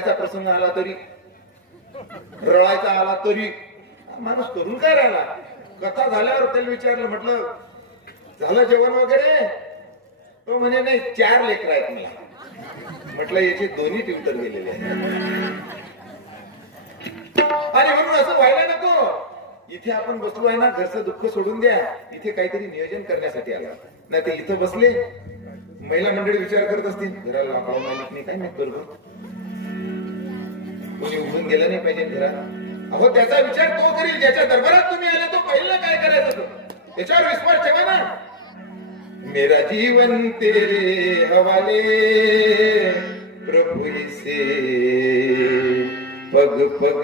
प्रसंग आला तरी, रडायचा आला तरी माणूस करून काय राहिला. कथा झाल्यावर त्याला विचारलं, म्हटलं झालं जेवण वगैरे? तो म्हणे नाही, 4 लेकर आहेत मला. म्हटलं याचे दोन्ही ट्युटर गेलेले आहेत. आणि म्हणून असं व्हायला नको. इथे आपण बसलो आहे ना, घरचं दुःख सोडून द्या, इथे काहीतरी नियोजन करण्यासाठी आला. नाही ते इथं बसले, महिला मंडळी विचार करत असतील, घराला पाहून आली नाही काय नाही करू, कोणी उठून गेलं नाही पाहिजे घरात. अहो त्याचा विचार तो करील ज्याच्या दरबारात तुम्ही आले. तो पहिलं काय करायचं त्याच्यावर विश्वास ठेवा ना. मेरा जीवन तेरे हवाले प्रभु से पग पग